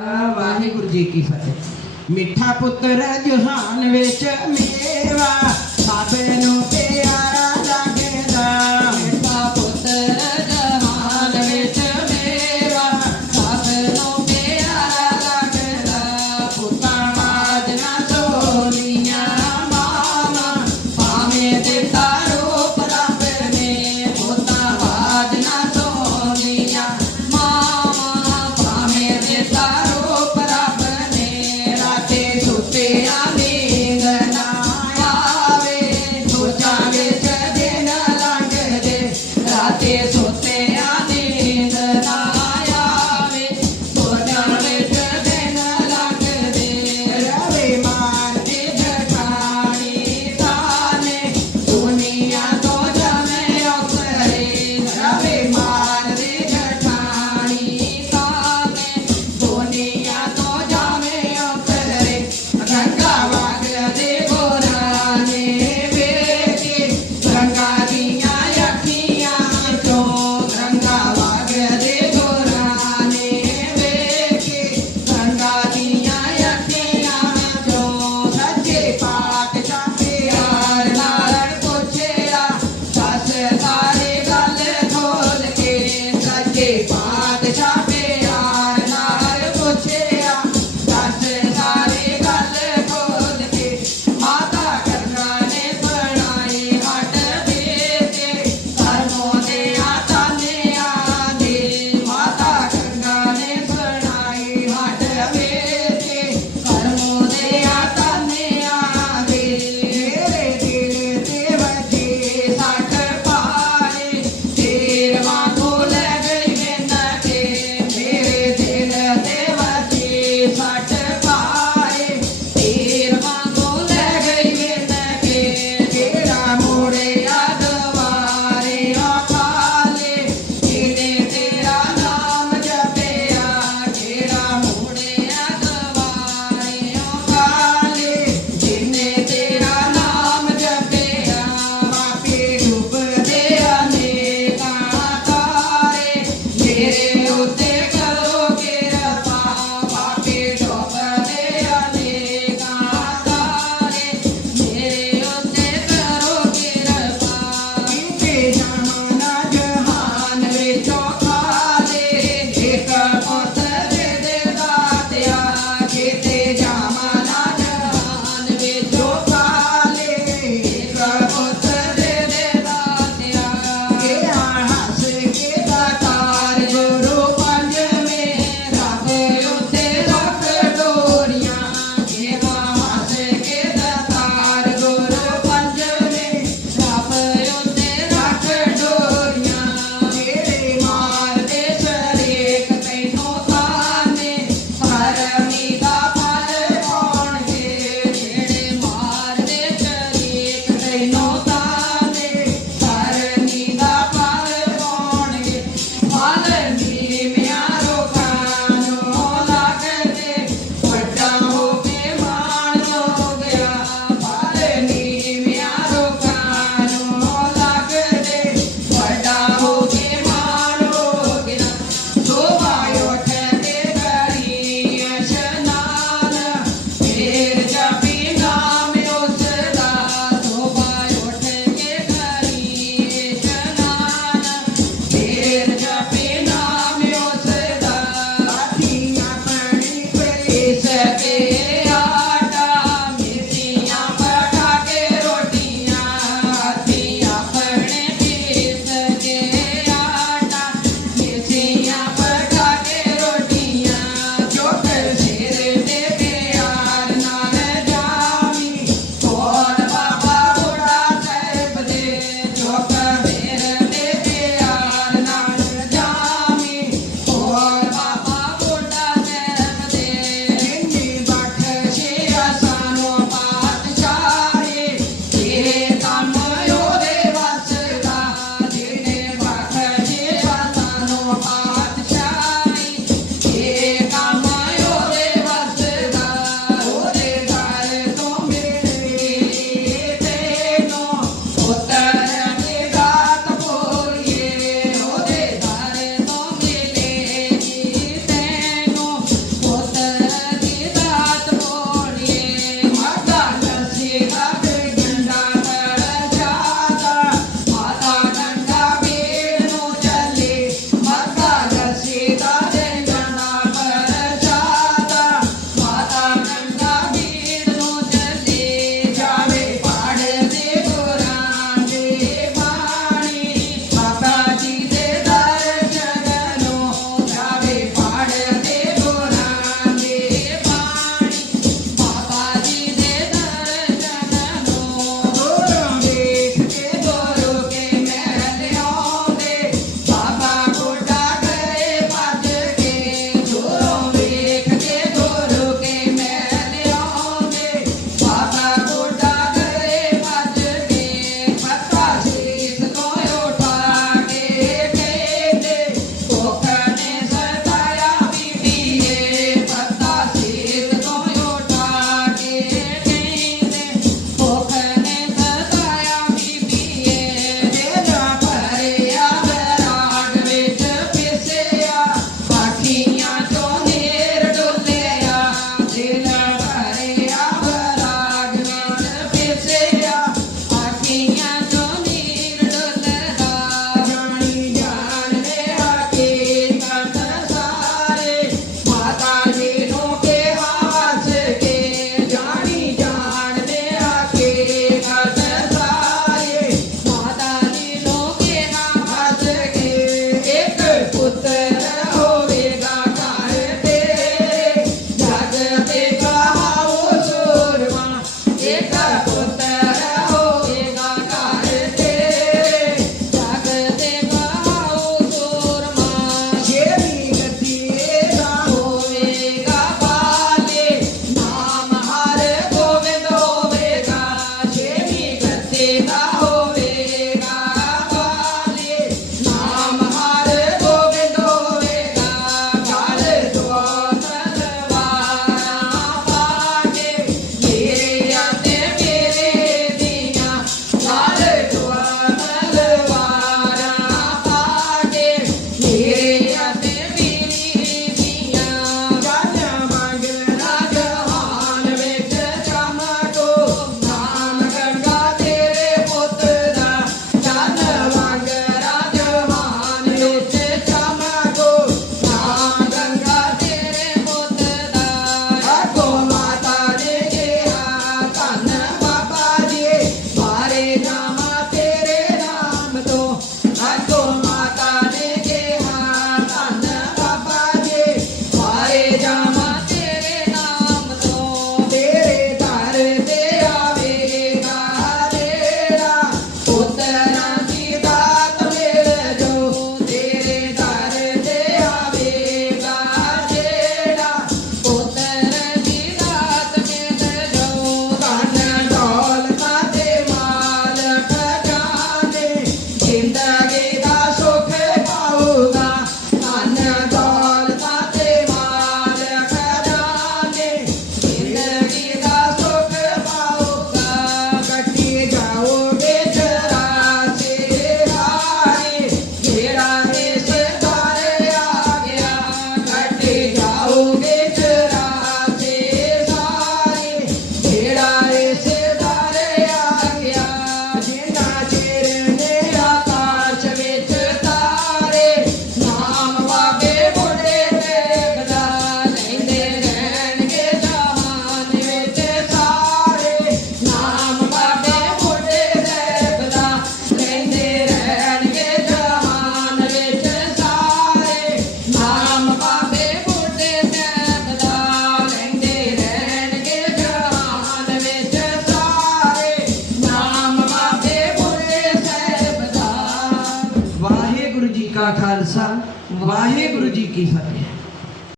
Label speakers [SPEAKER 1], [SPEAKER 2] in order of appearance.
[SPEAKER 1] वागुरु जी की फतेह। मिठा पुत्र जहान बेच मेवा Bogotá. ਕਾ